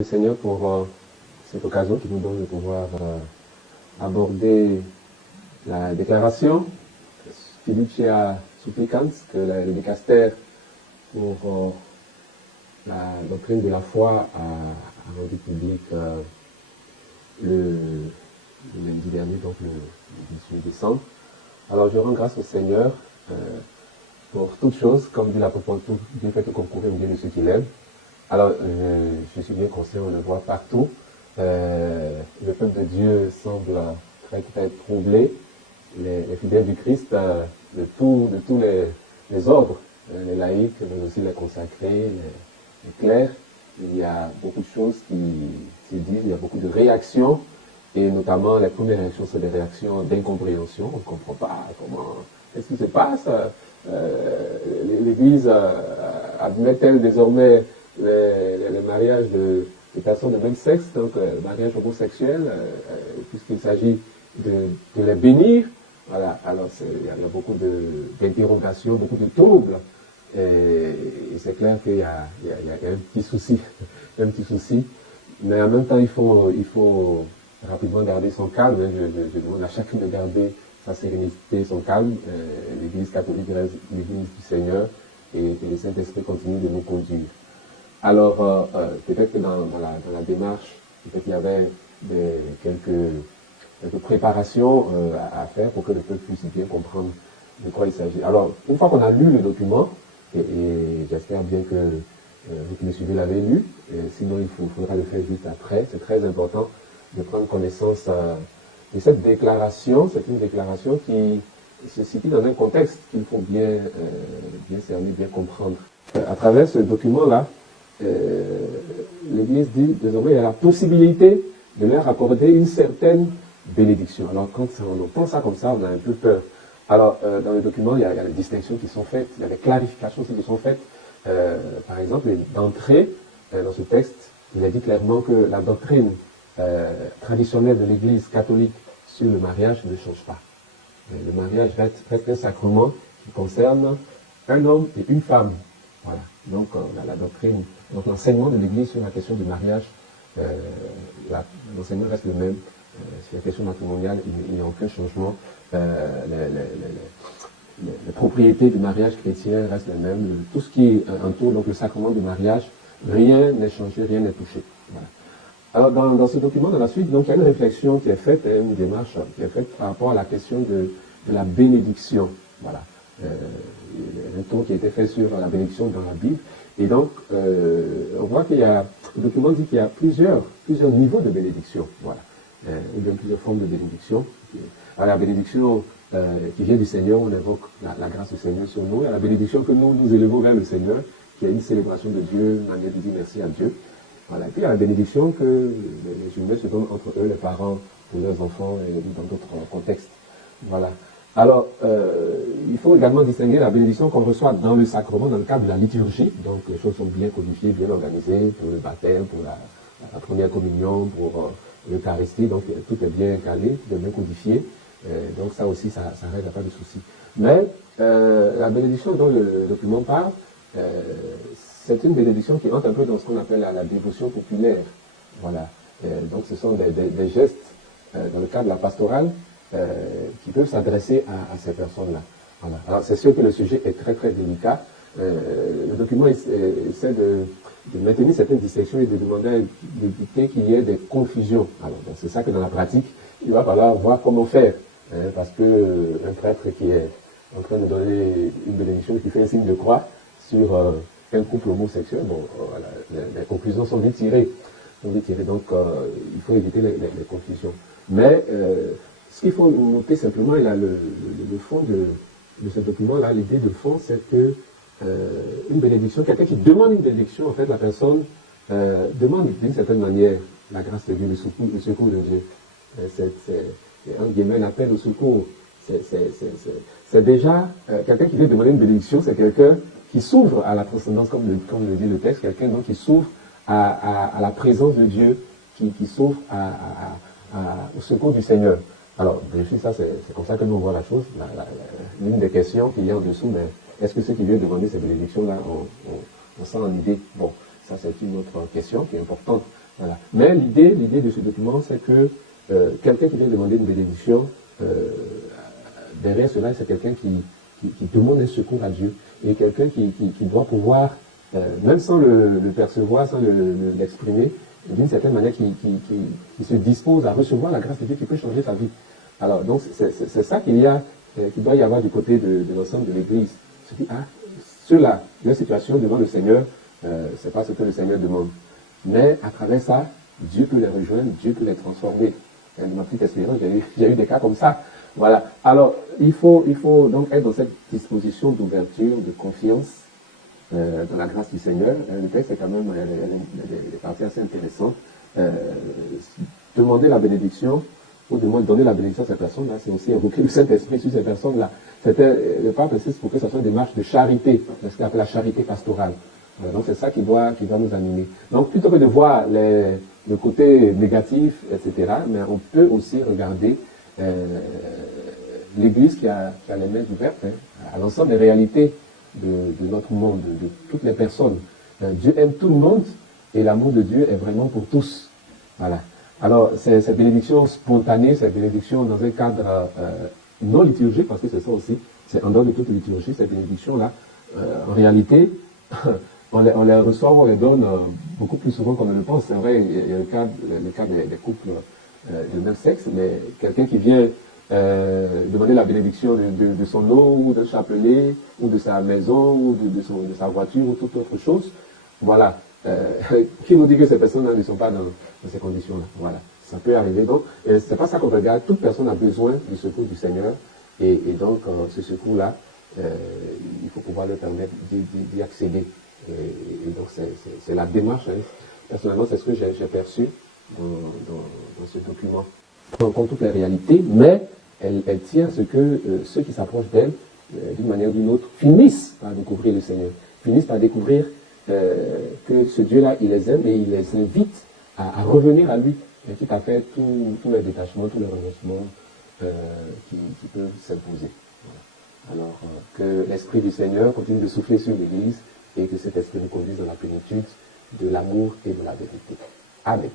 Le Seigneur pour cette occasion qui nous donne de pouvoir aborder la déclaration Fiducia Supplicans que le dicaster pour la doctrine de la foi a rendu public le lundi dernier, donc le 18 décembre. Alors je rends grâce au Seigneur pour toutes choses, comme dit l'apôtre Paul, Dieu fait tout concourir au bien de ceux qui l'aiment. Alors, je suis bien conscient, on le voit partout. Le peuple de Dieu semble très, très troublé. Les fidèles du Christ, de tous les ordres, les laïcs, mais aussi les consacrés, les clercs, il y a beaucoup de choses qui se disent, il y a beaucoup de réactions, et notamment les premières réactions, c'est des réactions d'incompréhension. On ne comprend pas comment, qu'est-ce qui se passe. L'Église admet-elle désormais les mariages de personnes de même sexe, donc mariage homosexuel, puisqu'il s'agit de les bénir. Voilà, alors il y a beaucoup d'interrogations, beaucoup de troubles. Et c'est clair qu'il y a un petit souci, un petit souci. Mais en même temps, il faut rapidement garder son calme. Je demande à chacun de garder sa sérénité, son calme. L'Église catholique reste l'Église du Seigneur et que le Saint-Esprit continue de nous conduire. Alors, peut-être que dans la démarche, peut-être qu'il y avait quelques préparations à faire pour que le peuple puisse bien comprendre de quoi il s'agit. Alors, une fois qu'on a lu le document, et j'espère bien que vous qui me suivez l'avez lu, sinon il faudra le faire juste après. C'est très important de prendre connaissance de cette déclaration. C'est une déclaration qui se situe dans un contexte qu'il faut bien cerner, bien comprendre. À travers ce document-là, l'Église dit désormais il y a la possibilité de leur accorder une certaine bénédiction. Alors quand on entend ça comme ça, on a un peu peur. Alors dans le document, il y a des distinctions qui sont faites, il y a des clarifications aussi qui sont faites. Par exemple, d'entrée, dans ce texte, il est dit clairement que la doctrine traditionnelle de l'Église catholique sur le mariage ne change pas. Le mariage reste un sacrement qui concerne un homme et une femme. Voilà. Donc la doctrine, donc l'enseignement de l'Église sur la question du mariage, l'enseignement reste le même. Sur la question matrimoniale, il n'y a aucun changement. Les propriétés du mariage chrétien restent les mêmes. Tout ce qui entoure donc le sacrement du mariage, rien n'est changé, rien n'est touché. Voilà. Alors dans ce document, dans la suite, donc il y a une réflexion qui est faite, une démarche qui est faite par rapport à la question de la bénédiction. Voilà. Un tour qui a été fait sur la bénédiction dans la Bible. Et donc, on voit qu'il y a, le document dit qu'il y a plusieurs niveaux de bénédiction. Voilà. Il y a plusieurs formes de bénédiction. Alors, la bénédiction qui vient du Seigneur, on évoque la grâce du Seigneur sur nous. Il y a la bénédiction que nous élevons vers le Seigneur, qui est une célébration de Dieu, une manière de dire merci à Dieu. Voilà. Et puis il y a la bénédiction que les humains se donnent entre eux, les parents, pour leurs enfants et dans d'autres contextes. Voilà. Alors, il faut également distinguer la bénédiction qu'on reçoit dans le sacrement, dans le cadre de la liturgie. Donc, les choses sont bien codifiées, bien organisées pour le baptême, pour la première communion, pour l'Eucharistie. Donc, tout est bien calé, tout est bien codifié. Donc, ça aussi, ça règle pas de souci. Mais, la bénédiction dont le document parle, c'est une bénédiction qui entre un peu dans ce qu'on appelle la dévotion populaire. Voilà. Donc, ce sont des gestes, dans le cadre de la pastorale, qui peuvent s'adresser à ces personnes-là. Voilà. Alors, c'est sûr que le sujet est très, très délicat. Le document essaie de maintenir certaines distinctions et de demander d'éviter qu'il y ait des confusions. Alors, c'est ça que dans la pratique, il va falloir voir comment faire. Parce que un prêtre qui est en train de donner une bénédiction qui fait un signe de croix sur un couple homosexuel, bon, voilà, les conclusions sont vite tirées. Donc, il faut éviter les confusions. Mais, ce qu'il faut noter simplement, il y a le fond de ce document-là, l'idée de fond, c'est que une bénédiction, quelqu'un qui demande une bénédiction, en fait, la personne demande d'une certaine manière la grâce de Dieu, le secours de Dieu. C'est un guillemets, l'appel au secours. C'est déjà quelqu'un qui vient demander une bénédiction, c'est quelqu'un qui s'ouvre à la transcendance, comme le dit le texte, quelqu'un donc qui s'ouvre à la présence de Dieu, qui s'ouvre au secours du Seigneur. Alors, bien sûr, ça, c'est comme ça que nous voyons la chose. L'une des questions qu'il y a en dessous, mais est-ce que ceux qui viennent demander ces bénédictions-là ont ça en idée? Bon, ça, c'est une autre question qui est importante Voilà. Mais l'idée de ce document, c'est que quelqu'un qui vient demander une bénédiction, derrière cela, c'est quelqu'un qui demande un secours à Dieu. Et quelqu'un qui doit pouvoir, même sans le percevoir, sans l'exprimer, d'une certaine manière, qui se dispose à recevoir la grâce de Dieu qui peut changer sa vie. Alors, donc, c'est ça qu'il doit y avoir du côté de l'ensemble de l'Église. Ceux-là, leur situation devant le Seigneur, c'est pas ce que le Seigneur demande. Mais à travers ça, Dieu peut les rejoindre, Dieu peut les transformer. Dans ma petite expérience, j'ai eu des cas comme ça. Voilà. Alors, il faut donc être dans cette disposition d'ouverture, de confiance dans la grâce du Seigneur. Le texte est quand même des parties assez intéressantes. Demander la bénédiction, ou du moins donner la bénédiction à cette personne-là, c'est aussi évoquer le Saint-Esprit sur ces personnes-là. Le pape insiste pour que ça soit une démarche de charité, ce qu'on appelle la charité pastorale. Donc c'est ça qui doit nous animer. Donc plutôt que de voir le côté négatif, etc., mais on peut aussi regarder l'Église qui a les mains ouvertes à l'ensemble des réalités de notre monde, de toutes les personnes. Dieu aime tout le monde et l'amour de Dieu est vraiment pour tous. Voilà. Alors, cette bénédiction spontanée, cette bénédiction dans un cadre non liturgique, parce que c'est ça aussi, c'est en dehors de toute liturgie, cette bénédiction-là, en réalité, on les reçoit, on les donne beaucoup plus souvent qu'on ne le pense. C'est vrai, il y a le cas des couples de même sexe, mais quelqu'un qui vient demander la bénédiction de son eau, ou d'un chapelet, ou de sa maison, ou de sa voiture, ou toute autre chose, voilà. Qui nous dit que ces personnes-là ne sont pas dans ces conditions-là? Voilà. Ça peut arriver. Donc, c'est pas ça qu'on regarde. Toute personne a besoin du secours du Seigneur. Et donc, ce secours-là, il faut pouvoir leur permettre d'y accéder. Et donc, c'est la démarche. Hein. Personnellement, c'est ce que j'ai perçu dans ce document. Elle prend en compte toutes les réalités, mais elle tient à ce que ceux qui s'approchent d'elle, d'une manière ou d'une autre, finissent par découvrir le Seigneur, finissent par découvrir que ce Dieu-là, il les aime et il les invite à revenir à lui, et quitte à faire tous les détachements, tous les renoncements qui peuvent s'imposer. Voilà. Alors, que l'Esprit du Seigneur continue de souffler sur l'Église et que cet Esprit nous conduise dans la plénitude de l'amour et de la vérité. Amen.